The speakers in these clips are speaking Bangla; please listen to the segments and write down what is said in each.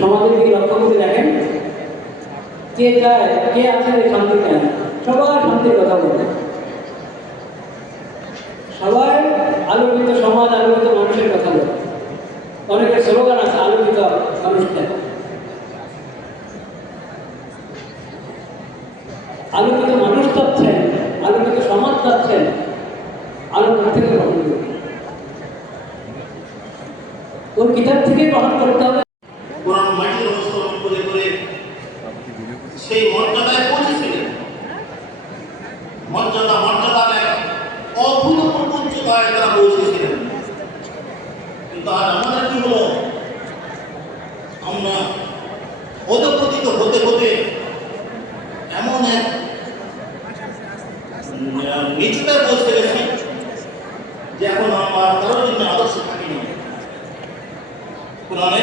সমাজের দিকে লক্ষ্য করে দেখেন, কে চায়, কে আছে শান্তি চায়? সবাই শান্তির কথা বলে, সবাই আলোকিত সমাজ, আলোকিত মানুষের কথা বলে। অনেকের স্লোগান আছে আলোকিত মানুষদের। আলোকিত মানুষ চাচ্ছেন, আলোকিত সমাজ চাচ্ছেন, আলোকিত থেকে গ্রহণ করবে। ওর কিতাব থেকে গ্রহণ করতে হবে। কোরআন মাটির অনুসরণ করে করে সেই মর্যাদায় পৌঁছেছিলেন। মর্যাদায় অভূতপূর্ব উচ্চতায় তারা পৌঁছেছিলেন। কিন্তু আজ আমাদের কি হলো, আমরা অধঃপতিত হতে হতে এমন এক নিচুতায় পৌঁছে গেছি যে এখন আমার কারোর জন্য আদর্শ থাকিনি। কোরআনে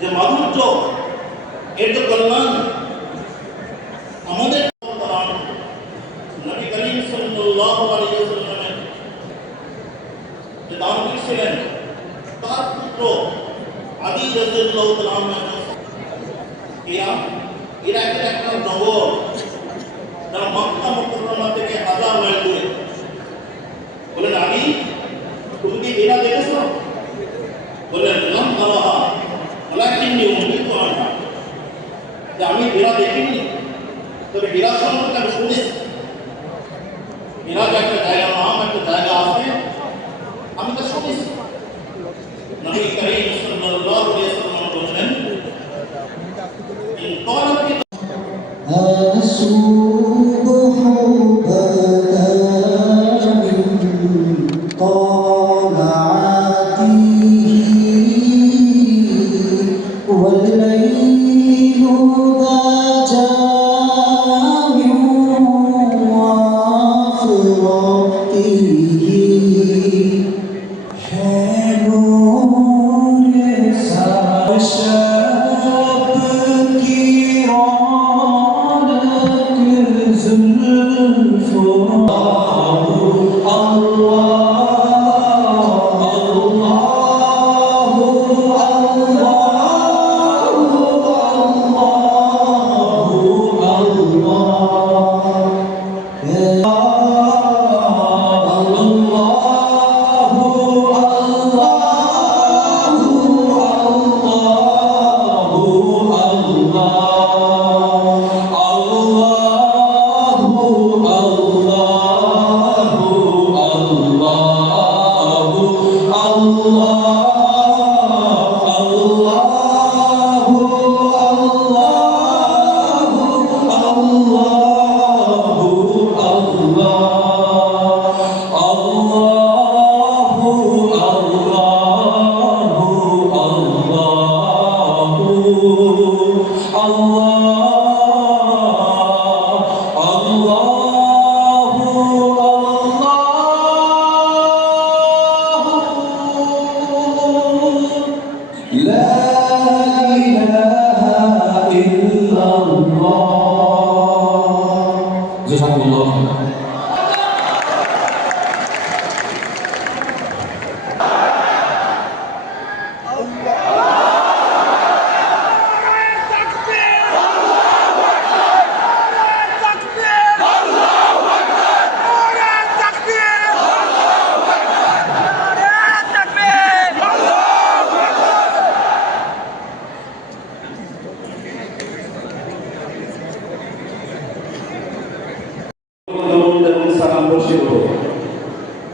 যে মাধুর্য, এর যে কল্যাণ, আমাদের নবী করিম সাল্লাল্লাহু আলাইহি ওয়াসাল্লামের যে দানবীর ছিলেন, তার পুত্র আদি রাদিয়াল্লাহু তাআলা আনহু ইরাকের একটা নগর, যারা মক্কা মুকাররমা থেকে 1000 মাইল দূরে। বলেন, আদি তুমি কি হীরা দেখেছো? বললেন, লাম আরাহা ওয়ালাকিন্নী উমিতু আনহা, যে আমি হীরা দেখিনি, তবে হীরা সম্পর্কে আমি শুনেছি। হীরা যে একটা জায়গা, নাম একটা জায়গা আছে, আমি তো শুনেছি। নবী করিম সাল্লাল্লাহু আলাইহি ওয়াসাল্লাম বলেন, ইন তালাবি والليل إذا جاء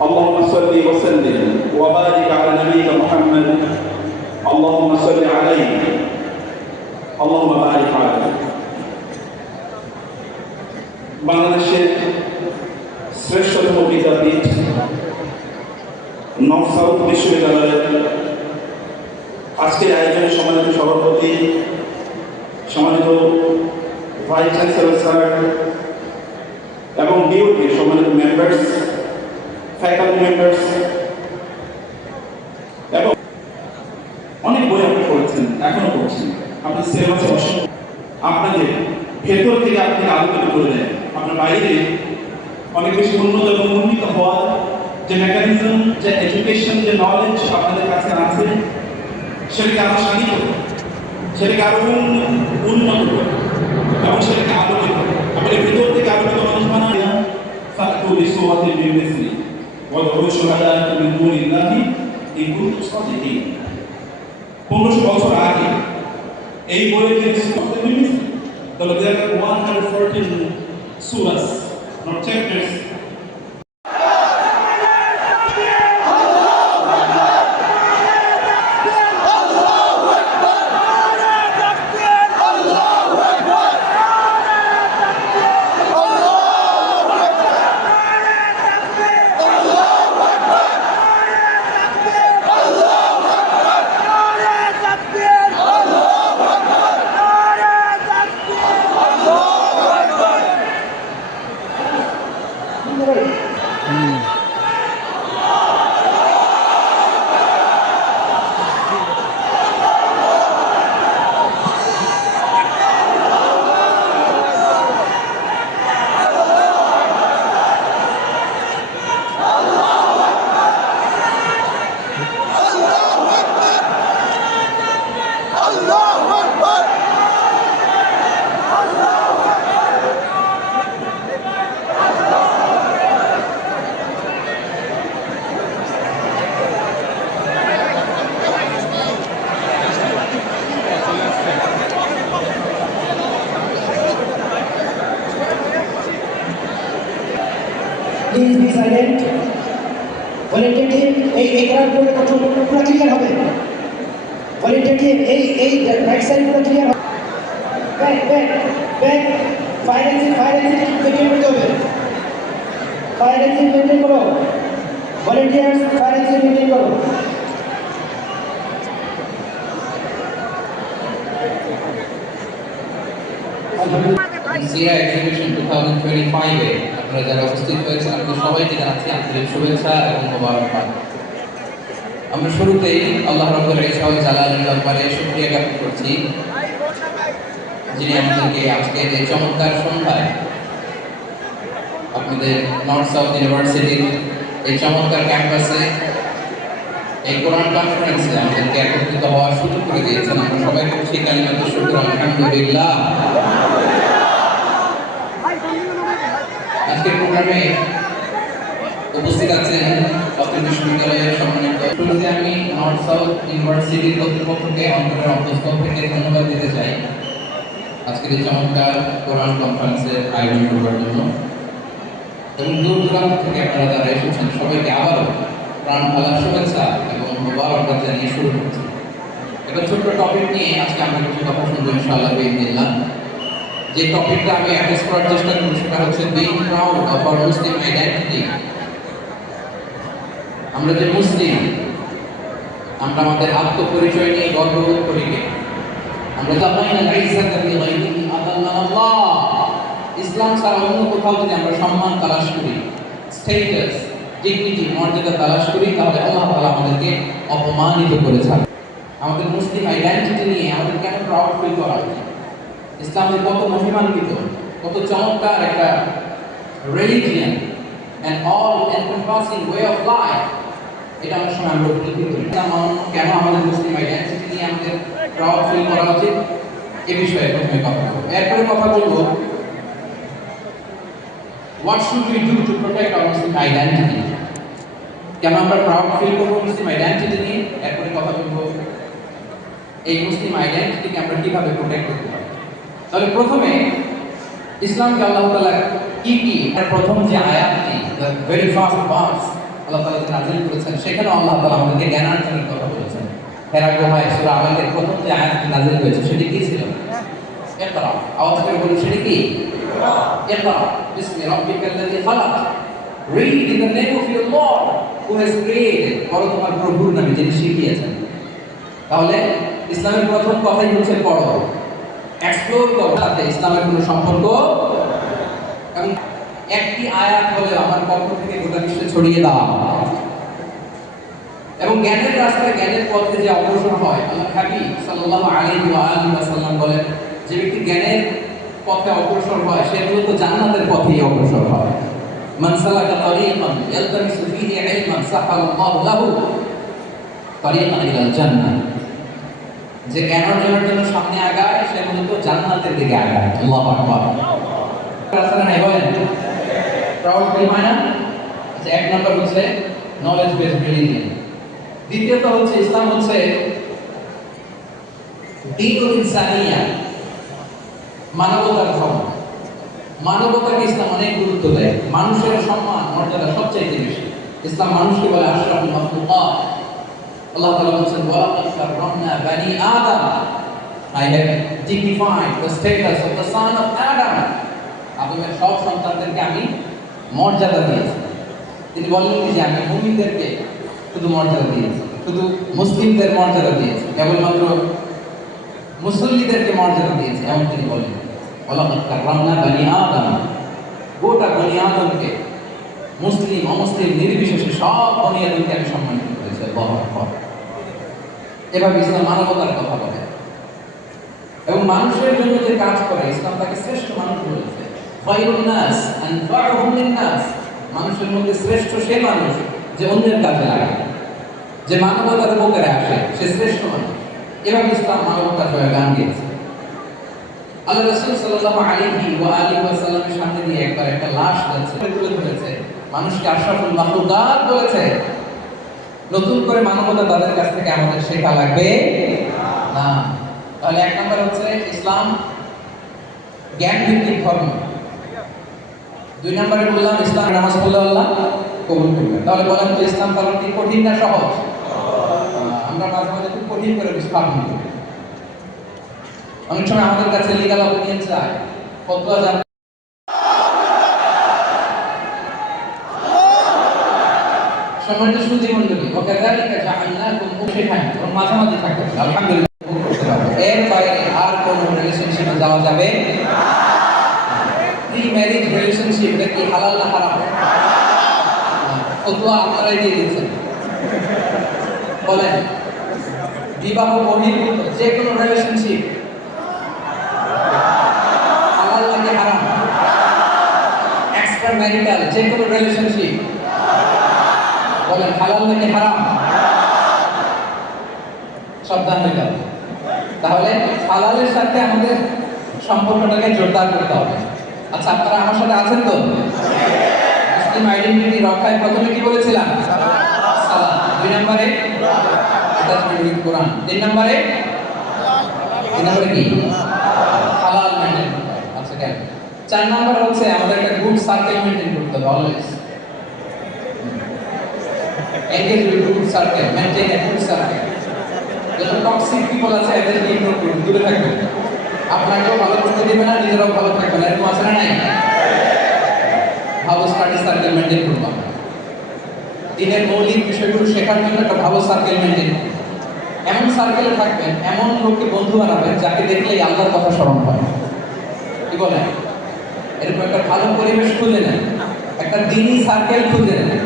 اللهم صل وسلم وبارك على نبينا محمد اللهم صل عليه اللهم بارك عليه বাংলাদেশের শ্রেষ্ঠতম বিদ্যাপীঠ নর্থ সাউথ বিশ্ববিদ্যালয়ের আজকের আয়োজনে সম্মানিত সভাপতি, সম্মানিত ভাইস চ্যান্সেলর স্যার এবং ডিওটি সম্মানিত মেম্বার্স, ফ্যাকাল্টি মেম্বার্স এবং অনেক বই আপনি পড়েছেন, এখনো পড়ছেন। আপনার সিলেবাসে অসংখ্য আপনাদের ভেতর থেকে আপনি আলোকিত করে দেন। আপনার বাইরে অনেক বেশি উন্নত এবং উন্নীত হওয়ার যে মেকানিজম, যে এডুকেশন, যে নলেজ আপনাদের কাছে আছে, সেটাকে আরো শানিত, সেটাকে আরো উন্নত এবং সেটাকে আলোকিত, আপনাদের ভেতর থেকে আলোকিত মানুষ বানায়। فأتوا بسورة من مثله وادعوا شهداءكم من دون الله إن كنتم صادقين। 1500 বছর আগে এই বইয়ের যে সূরা মিস, তাহলে there are 114 surahs, not chapters. Please be silent. Volunteer team, এই করার পরে কন্ট্রোল পুরো ক্লিয়ার হবে। Volunteer team, এই রাইট সাইড পুরো ক্লিয়ার হবে। ব্যাক ফায়ার এক্সিট মেইনটেইন করতে হবে। ফায়ার এক্সিট মেইনটেইন করো। ভলান্টিয়ার্স ফায়ার এক্সিট মেইনটেইন করো। সিরা এক্সিবিশন 2025 এ আপনারা যারা উপস্থিত হয়েছেন আপনাদের সবাইকে জানাচ্ছি আন্তরিক শুভেচ্ছা এবং মোবারকবাদ। আমরা শুরুতেই আল্লাহ রাব্বুল ইজ্জত জালালের দরবারে শুকরিয়া জ্ঞাপন করছি, যিনি আমাদেরকে আজকে এই চমৎকার সন্ধ্যায় আপনাদের নর্থ সাউথ ইউনিভার্সিটির এই চমৎকার ক্যাম্পাসে এই কোরআন কনফারেন্সে আমাদেরকে একত্রিত হওয়ার সুযোগ করে দিয়েছেন। আমরা সবাই খুশি, কালিমাতুশ শুকর, আলহামদুলিল্লাহ। আজকের প্রোগ্রামে উপস্থিত আছেন কলেজ বিশ্ববিদ্যালয়ের সম্মানিত। শুরুতে আমি নর্থ সাউথ ইউনিভার্সিটির কর্তৃপক্ষকে অন্তরের অন্তঃস্থল থেকে ধন্যবাদ দিতে চাই আজকের এই চমৎকার কোরআন কনফারেন্সের আয়োজন করবার জন্য, এবং দূর দূরান্ত থেকে আপনারা যারা এসেছেন সবাইকে আবারও প্রাণ ঢালার শুভেচ্ছা এবং মোবারকবাদ জানিয়ে শুরু করছি। একটা ছোট্ট টপিক নিয়ে আজকে আমরা কিছু কথা শুনবো ইনশাআল্লাহ বিইজনিল্লাহ। যে টপিকটা আমি অ্যাড্রেস করার চেষ্টা করব সেটা হচ্ছে being proud of our Muslim identity. আমরা যে মুসলিম, আমরা আমাদের আত্মপরিচয় নিয়ে গর্ববোধ করি। আমরা জামাইনা লাইসাতা বিগাইরিহি আদাল্লানা আল্লাহ। ইসলাম ছাড়া অন্য কোথাও যদি আমরা সম্মান তালাশ করি, স্ট্যাটাস, ডিগনিটি, মর্যাদা তালাশ করি, তাহলে আল্লাহ তাআলা আমাদেরকে অপমানিত করে ছাড়ে। আমাদের মুসলিম আইডেন্টিটি নিয়ে আমাদের কেন প্রাউড ফিল করা উচিত? ইসলাম যে কত মহিমান্বিত, কত চমৎকার একটা religion and all encompassing way of life, এটা অনেক সময় আমরা উপলব্ধি করি। কেন আমাদের মুসলিম আইডেন্টিটি নিয়ে আমাদের প্রাউড ফিল করা উচিত, এ বিষয়ে প্রথমে কথা বলবো। এরপরে কথা বলবো what should we do to protect our Muslim identity? কেন আমরা প্রাউড ফিল করবো মুসলিম আইডেন্টিটি নিয়ে, এরপরে কথা বলবো এই মুসলিম আইডেন্টিটিকে আমরা কিভাবে প্রোটেক্ট করতে পারি। তাহলে প্রথমে ইসলামকে আল্লাহ তাআলা কি প্রথম যে আয়াতটি, দ্য ভেরি ফার্স্ট ভার্স আল্লাহ তাআলা যে নাযিল করেছেন, সেখানে আল্লাহ তাআলা আমাদেরকে জ্ঞানার্জনের কথা বলেছেন। হেরা গুহায় সূরা আলাকের প্রথম যে আয়াতটি নাযিল হয়েছে সেটি কি ছিল? ইকরা। আওয়াজ করে বলুন, সেটি কি? ইকরা বিসমি রাব্বিকাল্লাযী খালাক। Read in the name of your Lord who has created. পড়ো তোমার প্রভুর নামে যিনি শিখিয়েছেন। তাহলে ইসলামের প্রথম কথাই হচ্ছে পড়ো, এক্সপ্লোর করো, সাথে ইসলামের কোনো সম্পর্ক এবং একটি আয়াত হলে আমার পক্ষ থেকে গোটা বিশ্বে ছড়িয়ে দাও। এবং জ্ঞানের রাস্তায়, জ্ঞানের পথে যে অগ্রসর হয়, আল্লাহ হাবিব সাল্লাল্লাহু আলাইহি ওয়া আলিহি ওয়াসাল্লাম বলেন, যে ব্যক্তি জ্ঞানের পথে অগ্রসর হয় সে মূলত জান্নাতের পথেই অগ্রসর হয়। মান সালাকা তারিকান ইয়ালতামিসু ফীহি ইলমান সাহালাল্লাহু লাহু তারিকান ইলাল জান্নাহ। যে জ্ঞান অর্জনের জন্য সামনে আগায় সে মূলত জান্নাতের দিকে আগায়। আল্লাহু আকবার। রাসূল নাই বলেন প্রাউড ফিল হয় না? আচ্ছা, এক নম্বর হচ্ছে নলেজ বেসড রিলিজিয়ন। দ্বিতীয়ত হচ্ছে ইসলাম হচ্ছে দ্বীনুল ইনসানিয়া, মানবতার ধর্ম। মানবতাকে ইসলাম অনেক গুরুত্ব দেয়। মানুষের সম্মান মর্যাদা সবচেয়ে বেশি। ইসলাম মানুষকে বলে আশরাফুল মাখলুকাত। আল্লাহ তাআলা বলেছেন, ওয়ালাকাদ কাররামনা বানি আদম, I have dignified the status of the son of Adam. আদমের সব সন্তানদেরকে আমি মর্যাদা দিয়েছি। তিনি বলেন যে আমি মুমিনদেরকে শুধু মর্যাদা দিয়েছি, শুধু মুসলিমদের মর্যাদা দিয়েছি, কেবলমাত্র মুসল্লিদেরকে মর্যাদা দিয়েছি, এমন তিনি বলেন। ওয়ালাকাদ কাররামনা বানি আদম, গোটা বনি আদমকে, মুসলিম অমুসলিম নির্বিশেষে সব বনি আদমকে আমি সম্মানিত করেছি। আল্লাহু আকবার। এভাবে ইসলাম মানবতার কথা বলে এবং মানুষের জন্য যে কাজ করে ইসলাম তাকে শ্রেষ্ঠ মানুষ বলেছে। খায়রুন নাস আনফাউহুম লিন-নাস, মানুষের মধ্যে শ্রেষ্ঠ সে মানুষ যে অন্যের কাজে লাগে, যে মানবতার উপকারে আসে, সে শ্রেষ্ঠ মানুষ। এভাবে ইসলাম মানবতার জয় গান গেয়েছে। আল্লাহ রাসূল সাল্লাল্লাহু আলাইহি ওয়া আলিহি ওয়াসাল্লামের সামনে দিয়ে একবার একটা লাশ যাচ্ছে, তুলে ধরেছে, মানুষকে আশরাফুল মাখলুকাত বলেছে। নতুন করে মানবতা তাদের কাছ থেকে আমাদের শেখা লাগবে না। তাহলে এক নম্বর হচ্ছে ইসলাম জ্ঞান ভিত্তিক ধর্ম। দুই নম্বরে বললাম ইসলাম নামাজ পড়লে আল্লাহ কবুল করবে। তাহলে বলেন তো ইসলাম পালন কি কঠিন না সহজ? আমরা মাঝে মাঝে খুব কঠিন করে পালন করি। অনেক সময় আমাদের কাছে লিগ্যাল অপিনিয়ন চায়, ফতোয়া জানতে। সম্মানিত সুধী মণ্ডলী, ওয়াকাযালিকা জাআলনাকুম উম্মাতান, এবং মাঝামাঝি থাকতে হবে, আলহামদুলিল্লাহ করতে পারবে। এর বাইরে আর কোন রিলেশনশিপে যাওয়া যাবে না। প্রি ম্যারেজ রিলেশনশিপ এটা কি হালাল না হারাম? ফতোয়া আপনারাই দিয়ে দিচ্ছেন। বলেন, বিবাহ বহির্ভূত যে কোনো রিলেশনশিপ হালাল নাকি হারাম? এক্সট্রা ম্যারিটাল যে কোনো রিলেশনশিপ বলেন হালাল নাকি হারাম? সাবধান হয়ে যাবে। তাহলে হালালের সাথে আমাদের সম্পর্কটাকে জোরদার করতে হবে। আচ্ছা, আপনারা আমার সাথে আছেন তো? মুসলিম আইডেন্টিটি রক্ষায় প্রথমে কি বলেছিলাম? সালাত। দুই নম্বরে অ্যাটাচমেন্ট উইথ কোরআন। তিন নম্বরে কি? হালাল মেইনটেইন করতে হবে। আচ্ছা, কেন? চার নম্বর হচ্ছে আমাদের একটা গুড সার্কেল মেইনটেইন করতে হবে always. engage with good circle, maintain a good circle. যত টক্সিক পিপল আছে এদেরকে ইগনোর করুন, দূরে থাকবেন। আপনাকেও ভালো করতে দিবে না, নিজেরাও ভালো থাকবেন, এরকম আছে না নাই? ভালো স্টাডি সার্কেল মেনটেন করুন। দিনের মৌলিক বিষয়গুলো শেখার জন্য একটা ভালো সার্কেল মেনটেন করুন। এমন সার্কেলে থাকবেন, এমন লোককে বন্ধু বানাবেন যাকে দেখলেই আল্লাহর কথা স্মরণ হয়। কি বলেন? এরকম একটা ভালো পরিবেশ খুঁজে নেন, একটা দিনী সার্কেল খুঁজে নেন।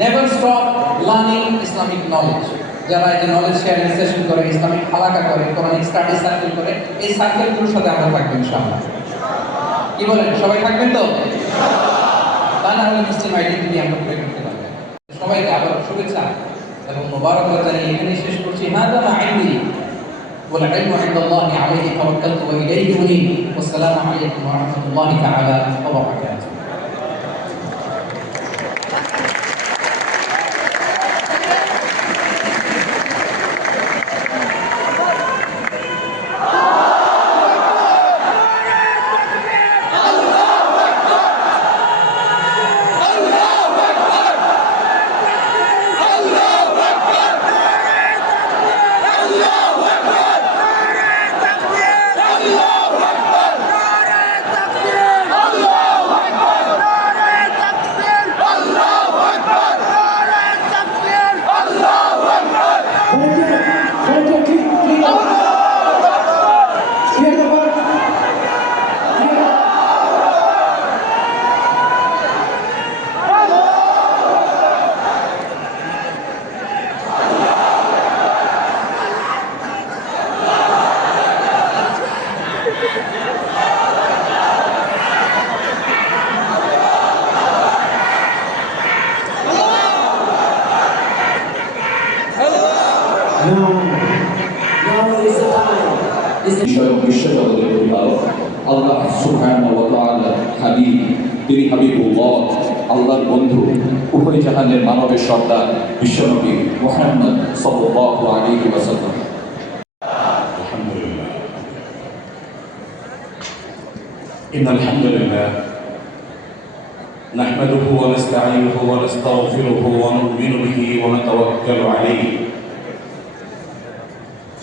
Never stop learning Islamic knowledge. যারা এই যে নলেজ শেয়ারিং সেশন করে, ইসলামিক হালাকা করে, কোরআনিক স্টাডি সার্কেল করে, এই সার্কেলগুলোর সাথে আমরা থাকবো ইনশাআল্লাহ। কি বলেন, সবাই থাকবেন তো? তা না হলে মুসলিম আইডেন্টিটি আমরা করে করতে পারবো। সবাইকে আবার শুভেচ্ছা এবং মোবারকবাদ জানিয়ে এখানে শেষ করছি। হাদা মা ইনদি ওয়াল ইলমু ইনদাল্লাহি আলাইহি তাওয়াক্কালতু ওয়া ইলাইহি উনীব। ওয়াসসালামু আলাইকুম ওয়া রাহমাতুল্লাহি তাআলা ওয়া বারাকাতুহু। বিশ্বজগতের প্রতিপালক আল্লাহ সুবহানাহু ওয়া তাআলা হাবিব, তিনি হাবিবুল্লাহ, আল্লাহর বন্ধু, উভয় জাহানের মানবের সর্দার বিশ্বনবী মুহাম্মদ সাল্লাল্লাহু আলাইহি ওয়াসাল্লাম। আলহামদুলিল্লাহ, ইন্নাল হামদুলিল্লাহ নাহমাদুহু ওয়া নাস্তাঈনুহু ওয়া নাস্তাগফিরুহু ওয়া নু'মিনু বিহি ওয়া নাতাওয়াক্কালু আলাইহি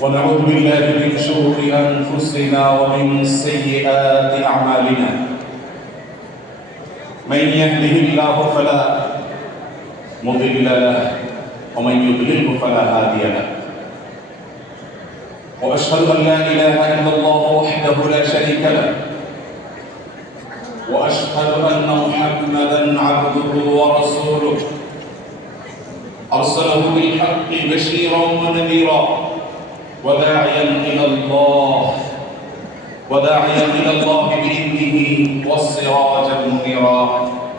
ونعوذ بالله من شرور أنفسنا ومن سيئات أعمالنا من يهده الله فلا مضل له ومن يضلله فلا هادي له وأشهد أن لا إله إلا الله وحده لا شريك له وأشهد أن محمدا عبده ورسوله أرسله بالحق بشيرا ونذيرا وداعيا إلى الله بإذنه والسراجا منيرا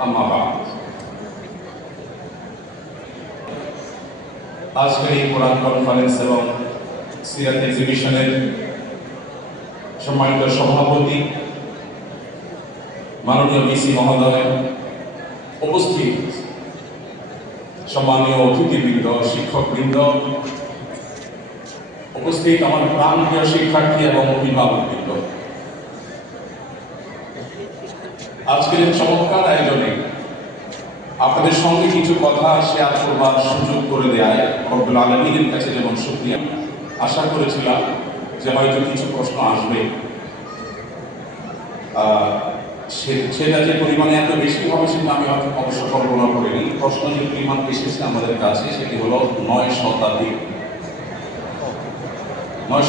أما بعد আজকের এই কোরআন কনফারেন্স এবং সিরাত এক্সিবিশনের সম্মানিত সভাপতি মাননীয় বিসি মহোদয়, উপস্থিত সম্মানীয় অতিথিবৃন্দ, শিক্ষকবৃন্দ, উপস্থিত আমার প্রাণপ্রিয় শিক্ষার্থী এবং অভিভাবকবৃন্দ, আজকের চমৎকার আয়োজনে আপনাদের সঙ্গে কিছু কথা শেয়ার করবার সুযোগ করে দেয় রব্বুল আলামিনের কাছে যেমন শুকরিয়া। আশা করেছিলাম যে হয়তো কিছু প্রশ্ন আসবে, সেটা যে পরিমাণে এত বেশি হবে সেটা আমি হয়তো অবশ্য কল্পনা করিনি। প্রশ্ন যে পরিমাণ এসেছে আমাদের কাছে সেটি হলো 9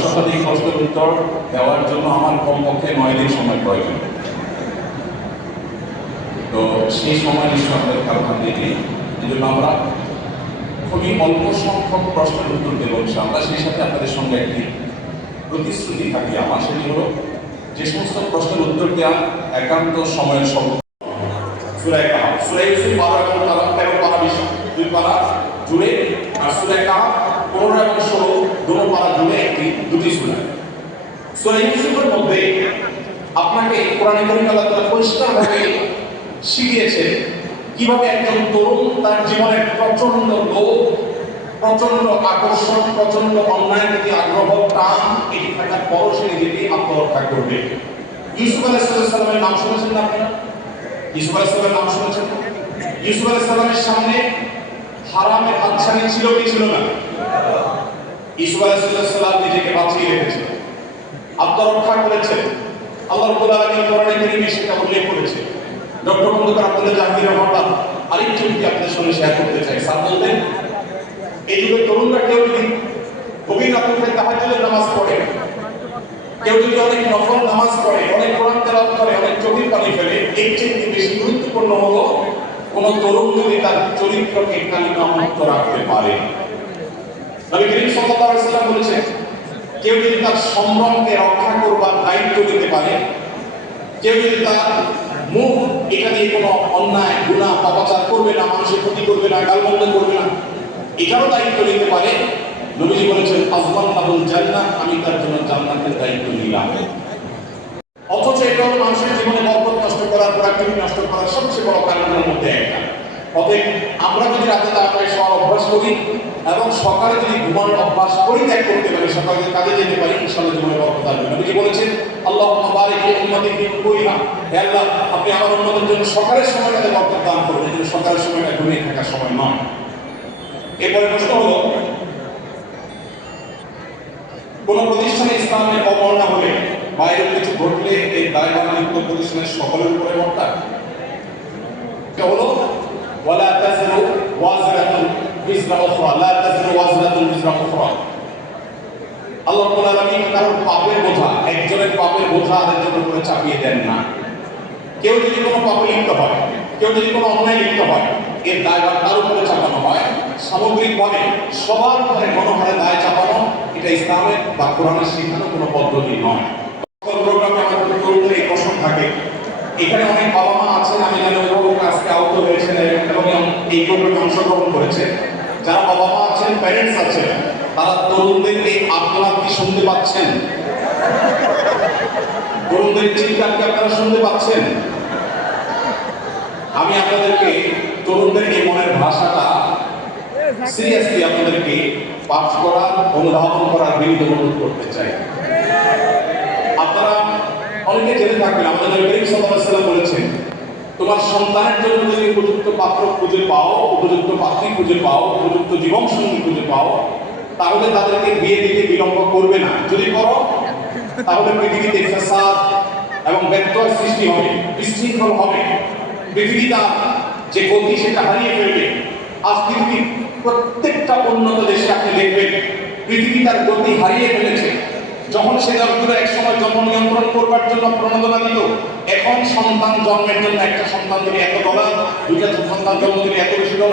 শতাধিক প্রশ্নের উত্তর দেওয়ার জন্য আমার কমপক্ষে 9 দিন সময় প্রয়োজন। তো সেই সময় নিশ্চয় আপনাদের কারণ দেখি, এই জন্য আমরা খুবই অল্প সংখ্যক প্রশ্নের উত্তর দেব। আমরা সেই সাথে আপনাদের সঙ্গে একটি প্রতিশ্রুতি থাকি আমার, সেটি হলো যে সমস্ত প্রশ্নের উত্তর দেওয়া একান্ত সময়ের স্বল্প। সূরা কাহফ, সূরা ইউসুফ 12 এবং 13 পারা বিষয় 2 পারা জুড়ে, আর সূরা কাহফ 15 এবং 16 দুটো পারা জুড়ে দুটি সূরা। সূরা ইউসুফের মধ্যে আপনাকে কোরআনে কারীম আল্লাহ তাআলা পরিষ্কারভাবে শিখিয়েছে কিভাবে একজন তরুণ তার জীবনের প্রচন্ড লোভ, প্রচন্ড আকর্ষণ, প্রচন্ড অন্যায়ের প্রতি আগ্রহ, টান এটি থাকার পরও সে নিজেকে আত্মরক্ষা করবে। ইউসুফ আলাইহিস সালামের নাম শুনেছেন না আপনারা? ইউসুফ আলাইহিস সালামের নাম শুনেছেন? ইউসুফ আলাইহিস সালামের সামনে হারামের হাতছানি ছিল কি ছিল না? ইউসুফ আলাইহিস সালাম নিজেকে বাঁচিয়ে রেখেছেন, আত্মরক্ষা করেছেন। আল্লাহ রাব্বুল আলামিন কোরআনে কারীমে সেটা উল্লেখ করেছে। ডক্টর বন্ধুকার আব্দুল্লাহ জাহাঙ্গীর রহমান আরেকটি আপনাদের সঙ্গে শেয়ার করতে চাই। স্যার বলতেন এই যুগের তরুণরা কেউ যদি গভীর রাত উঠে তাহাজ্জুদের নামাজ পড়ে, কেউ যদি অনেক নফল নামাজ পড়ে, অনেক কোরআন তেলাওয়াত করে, অনেক চোখের পানি ফেলে, এর চেয়ে বেশি গুরুত্বপূর্ণ হলো কোন তরুণ যদি তার চরিত্রকে কালিমামুক্ত রাখতে পারে। নবী করিম সাল্লাল্লাহু আলাইহি ওয়াসাল্লাম বলেছেন, কেউ যদি তার সম্ভ্রমকে রক্ষা করবার দায়িত্ব নিতে পারে, কেউ যদি তার মুখ এটা দিয়ে কোনো অন্যায় গুনাহ পাপাচার করবে না, মানুষের ক্ষতি করবে না, গালমন্দ করবে না, এটারও দায়িত্ব নিতে পারে, নবীজি বলেছেন আযমান্নাহুল জান্নাহ, আমি তার জন্য জান্নাতের দায়িত্ব নিলাম। অথচ এটা হলো মানুষের জীবনে বরকত নষ্ট করার, প্রোডাক্টিভিটি নষ্ট করার সবচেয়ে বড় কারণের মধ্যে একটা। অতএব আমরা যদি রাতে তাড়াতাড়ি শোয়ার অভ্যাস করি এবং সকালে যদি ঘুমানোর অভ্যাস পরিত্যাগ করতে পারি, সকালে কাজে যেতে পারি, ইনশাআল্লাহ জীবনে বরকত আসবে। নবীজি বলেছেন আল্লাহুম্মা বারিক লি উম্মতি ফি বুকুরিহা, হে আল্লাহ আপনি আমার উম্মতের জন্য সকালের সময়টাতে বরকত দান করুন, এই সকালের সময়টা ঘুমিয়ে থাকার সময় নয়। এরপরে প্রশ্ন হলো, কোন প্রতিষ্ঠানে ইসলামের অবমাননা হলে, বাইরের কিছু ঘটলে এই দায়ভারযুক্ত প্রতিষ্ঠানের সকলের উপরে বর্তায়। এটা হলো ওয়ালা তাযরু ওয়াজরাতুন বিজরা উখরা, লা তাযরু ওয়াজরাতুন বিজরা উখরা। আল্লাহ রাব্বুল আলামিন কারোর পাপের বোঝা, একজনের পাপের বোঝা আরেকজনের উপরে চাপিয়ে দেন না। কেউ যদি কোনো পাপে লিপ্ত হয়, কেউ যদি কোনো অন্যায় লিপ্ত হয়, এর দায়ভার তার উপরে চাপানো হয়। সামগ্রিকভাবে সবার উপরে গণহারে দায় চাপানো, এটা ইসলামের বা কোরআনের শেখানো কোনো পদ্ধতি নয়। প্রোগ্রামে আমাদের তরুণদের এই প্রশ্ন থাকে, এখানে অনেক বাবা মা আছেন, আমি জানি অভিভাবকরা আজকে আহত হয়েছেন এবং এই প্রোগ্রামে অংশগ্রহণ করেছেন। যারা বাবা মা আছেন, প্যারেন্টস আছেন, তারা তরুণদের এই আর্তনাদ কি শুনতে পাচ্ছেন? তরুণদের চিৎকার কি আপনারা শুনতে পাচ্ছেন? আমি আপনাদেরকে তরুণদের এই মনের ভাষাটা সিরিয়াসলি আপনাদেরকে পাঠ করার, অনুধাবন করার বিনীত অনুরোধ করতে চাই। আপনারা অনেকে জেনে থাকবেন, আমাদের নবী করিম সাল্লাল্লাহু আলাইহি ওয়াসাল্লাম বলেছেন, তোমার সন্তানের জন্য যদি উপযুক্ত পাত্র খুঁজে পাও, উপযুক্ত পাত্রী খুঁজে পাও, উপযুক্ত জীবন সঙ্গী খুঁজে পাও, তাহলে তাদেরকে বিয়ে দিতে বিলম্ব করবে না। যদি করো তাহলে পৃথিবীতে ফাসাদ এবং ব্যত্যয় সৃষ্টি হবে, বিশৃঙ্খল হবে, পৃথিবীটা যে গতি সেটা হারিয়ে ফেলবে। আজ পৃথিবীর প্রত্যেকটা উন্নত দেশে আপনি দেখবেন পৃথিবী তার গতি হারিয়ে ফেলেছে। যখন সে দেশগুলো একসময় জন্ম নিয়ন্ত্রণ করবার জন্য প্রণোদনা দিত, এখন সন্তান জন্মের জন্য একটা সন্তান দিলে $1, দুইটা সন্তান জন্ম দিলে এত বেশি $,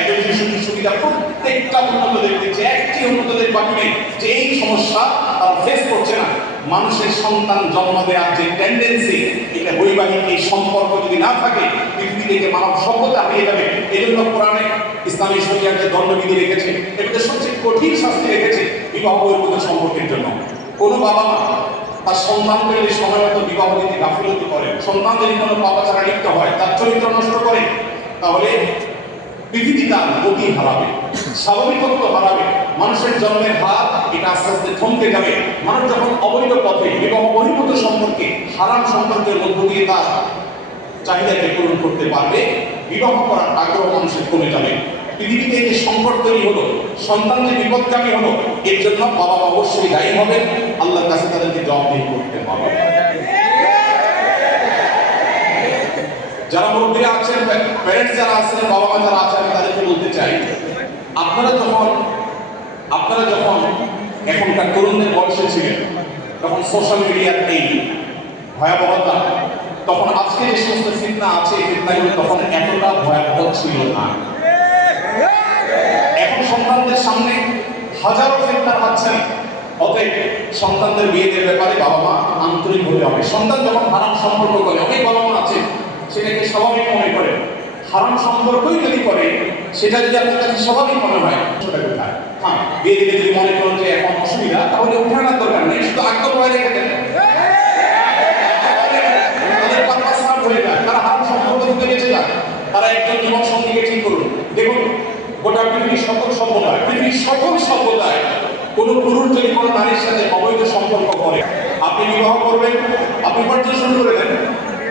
এত বেশি সুযোগ সুবিধা, প্রত্যেকটা উন্নত দেশ দিচ্ছে। একটি উন্নত দেশ বাকি নেই যে এই সমস্যা তারা ফেস করছে না। মানুষের সন্তান জন্ম দেওয়ার যে টেন্ডেন্সি, এটা বৈবাহিক এই সম্পর্ক যদি না থাকে, পৃথিবী থেকে মানব সভ্যতা হারিয়ে যাবে। এই জন্য কোরআনে ইসলামী শরিয়ার যে দণ্ডবিধি রেখেছে, এটাতে সবচেয়ে কঠিন শাস্তি রেখেছে বিবাহ বহির্ভূত সম্পর্কের জন্য। কোনো বাবা মা তার সন্তানকে যদি সময় মতো বিবাহ দিতে গাফিলতি করে, সন্তান যদি কোনো পাপাচারে লিপ্ত হয়, তার চরিত্র নষ্ট করে, তাহলে পৃথিবী তার গতি হারাবে, স্বাভাবিকত্ব হারাবে, মানুষের জন্মের হার এটা আস্তে আস্তে থমকে যাবে। মানুষ যখন অবৈধ পথে বিবাহ বহির্ভূত সম্পর্কে, হারাম সম্পর্কের মধ্য দিয়ে তার চাহিদাকে পূরণ করতে পারবে, বিবাহ করার আগ্রহ মানুষের কমে যাবে। পৃথিবীতে যে সংকট তৈরি হলো, সন্তান যে বিপদগামী হলো, এর জন্য বাবা মা অবশ্যই দায়ী হবেন, আল্লাহর কাছে তাদেরকে জবাবদিহি করতে হবে। যারা মুরব্বীরা আছেন, প্যারেন্টস যারা আছেন, বাবা মা যারা আছেন, আমি তাদেরকে বলতে চাই, আপনারা যখন এখনকার তরুণদের বয়সে ছিলেন, তখন সোশ্যাল মিডিয়ার এই ভয়াবহতা, তখন আজকে যে সমস্ত ফিতনা আছে, এই ফিতনাগুলো তখন এতটা ভয়াবহ ছিল না। এখন সন্তানদের সামনে হাজারো ফিতনার হাতছানি। অতএব সন্তানদের বিয়ের ব্যাপারে বাবা মা আন্তরিক হতে হবে। সন্তান যখন হারাম সম্পর্ক করে, অনেক বাবা মা আছে সেটাকে স্বাভাবিক মনে করে। হারাম সম্পর্কই যদি করে, সেটা যদি আপনার কাছে স্বাভাবিক মনে হয়, সেটা কোথায়? হ্যাঁ, বিয়ে দিতে যদি মনে করেন যে এখন অসুবিধা, তাহলে উঠানোর দরকার নেই, শুধু আগ্রহ ভয় রেখে দেন। তাদের পারপাস সার্ভ হয়ে যায়, তারা হারাম সম্পর্ক থেকে বেঁচে যায়, তারা একজন জীবন সঙ্গীকে ঠিক করুন। দেখুন, গোটা পৃথিবীর সকল সভ্যতায় কোন পুরুষ যদি কোনো নারীর সাথে অবৈধ সম্পর্ক করে, আপনি বিবাহ করবেন, আপনি উপার্জন শুরু করে দেন,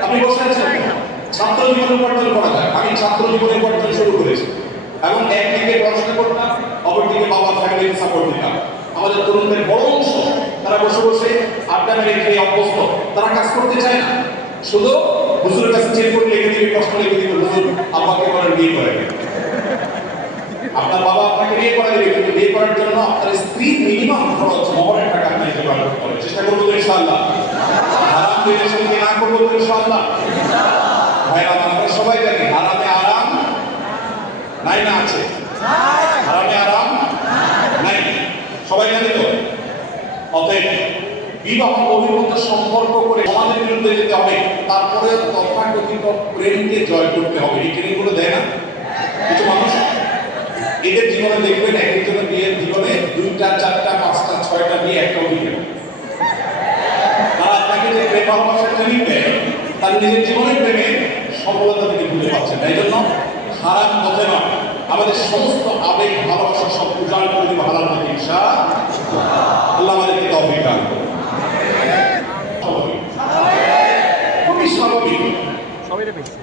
আপনি বসে আছেন। ছাত্র জীবনে উপার্জন করা যায়। আমি ছাত্র জীবনে উপার্জন শুরু করেছি এবং একদিকে পড়াশোনা করতাম, অপরদিকে বাবার ফ্যামিলিকে সাপোর্ট দিতাম। আমাদের তরুণদের বড় অংশ তারা বসে বসে আড্ডা মেরে খেয়ে অভ্যস্ত, তারা কাজ করতে চায় না, শুধু হুজুরের কাছে চেক করে লিখে দিবে, প্রশ্ন লিখে দিবে, হুজুর আব্বাকে বলেন বিয়ে করে। আপনার বাবা আপনাকে বিয়ে করে দেবে, কিন্তু বিয়ে করার জন্য আপনার স্ত্রী মিনিমাম খরচ মহরের টাকা আপনাকে জোগাড় করতে হবে। চেষ্টা করবো তো ইনশাআল্লাহ। হারাম বিদেশে না করবো তো ইনশাআল্লাহ। ভাইরা আমরা সবাই জানি হারামে আরাম নাই না আছে? হারামে আরাম নাই, সবাই জানি তো। অতএব বিবাহ অভিমত সম্পর্ক করে সমাজের বিরুদ্ধে যেতে হবে, তারপরে তথাকথিত প্রেমকে জয় করতে হবে। এই ট্রেনিংগুলো দেয় না কিছু মানুষ, এদের জীবনে দেখবেন এক একজনের বিয়ের জীবনে 2টা 4টা 5টা 6টা বিয়ে একটাও দিবে। তারা আপনাকে যে প্রেম ভালোবাসার ট্রেনিং দেয়, তার নিজের জীবনের প্রেমে সফলতা থেকে খুঁজে পাচ্ছেন। তাই জন্য হারাম পথে নয়, আমাদের সমস্ত আবেগ ভালোবাসা সব উজাড় করে দিব হালাল পথে ইনশাআল্লাহ। আল্লাহ আমাদেরকে তৌফিক দান করুন। খুবই স্বাভাবিক,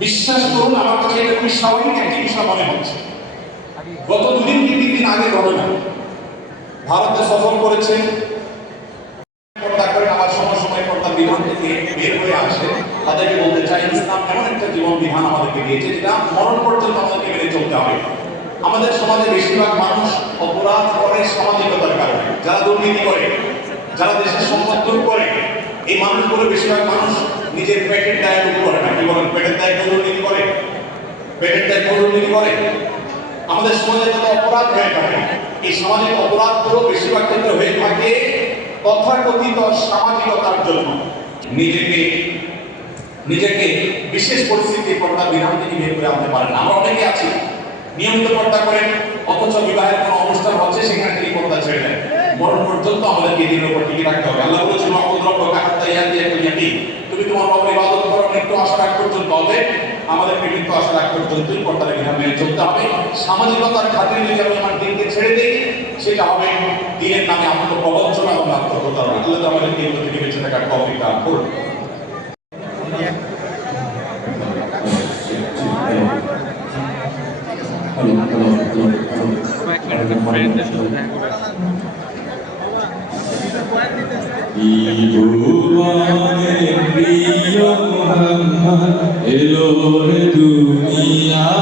বিশ্বাস করুন আমার কাছে এটা খুবই স্বাভাবিক একটি বিষয় মনে হচ্ছে। গত 2-3 দিন আগে ঘটনা, ভারতে সফর করেছেন, পর্দা করে আবার সময় সময় পর্দার বিধান থেকে বের হয়ে আসে। তাদেরকে বলতে চাই ইসলাম এমন একটা জীবন বিধান আমাদেরকে দিয়েছে যেটা মরণ পর্যন্ত আমাদেরকে মেনে চলতে হবে। আমাদের সমাজে বেশিরভাগ মানুষ অপরাধ করে সামাজিকতার কারণে, যারা দুর্নীতি করে, যারা দেশের সম্পদ দূর করে, এই মানুষগুলো বেশিরভাগ মানুষ নিজের পেটের দায়ে দূর করে না। কি বলেন? পেটের দায়ে দুর্নীতি করে, পেটের দায়ে দুর্নীতি করে। আমাদের সমাজে যত অপরাধ হয়ে থাকে, এই সামাজিক অপরাধগুলো বেশিরভাগ ক্ষেত্রে হয়ে থাকে তথাকথিত সামাজিকতার জন্য। নিজেকে বিশেষ পরিস্থিতি পর্দা বিধান থেকে বের করে আনতে পারেন। আমরা অনেকে আছি নিয়মিত পর্দা করেন, অথচ বিবাহের কোনো অনুষ্ঠান হচ্ছে সেখানে তিনি পর্দা ছেড়ে দেন। মরণ পর্যন্ত আমাদেরকে এদের উপর টিকে রাখতে হবে। আল্লাহ বলেছেন তুমি তোমার রবের ইবাদত করো মৃত্যু আশা রাখ পর্যন্ত। অতএব আমাদেরকে মৃত্যু আশা রাখ পর্যন্তই পর্দার বিধান মেনে চলতে হবে। সামাজিকতার খাতিরে যদি আমি আমার দিনকে ছেড়ে দিই, সেটা হবে দিনের নামে আত্মপ্রবঞ্চনা এবং আত্মপ্রতারণা। আল্লাহ আমাদেরকে এগুলো থেকে বেঁচে থাকার তৌফিক দান করুন। প্রিয় মুহাম্মদ এলো রে দুনিয়ায়,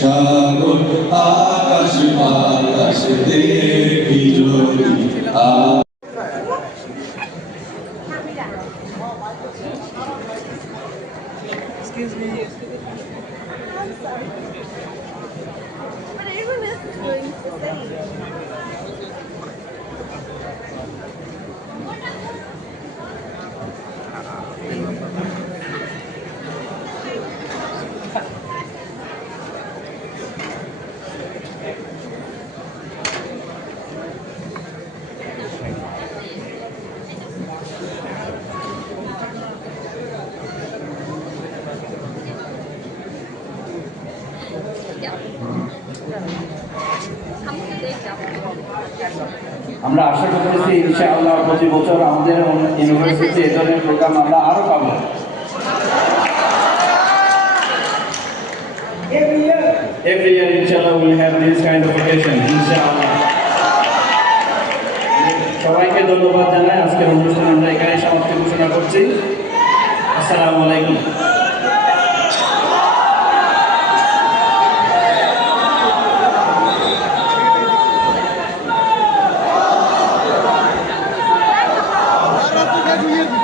সাগর আকাশ বাতাস দেখি যদি Excuse me. I'm sorry. But everyone else is doing the same. আমরা আশা করতেছি ইনশাআল্লাহ প্রতি বছর আমাদের ইউনিভার্সিটি এই ধরনের প্রোগ্রাম আমরা আরো পাবো। Every year inshallah we will have this kind of occasion inshallah. সবাইকে ধন্যবাদ জানাই। আজকের অনুষ্ঠান আমরা এখানে সমাপ্তি ঘোষণা করছি। আসসালামু আলাইকুম। Obrigado.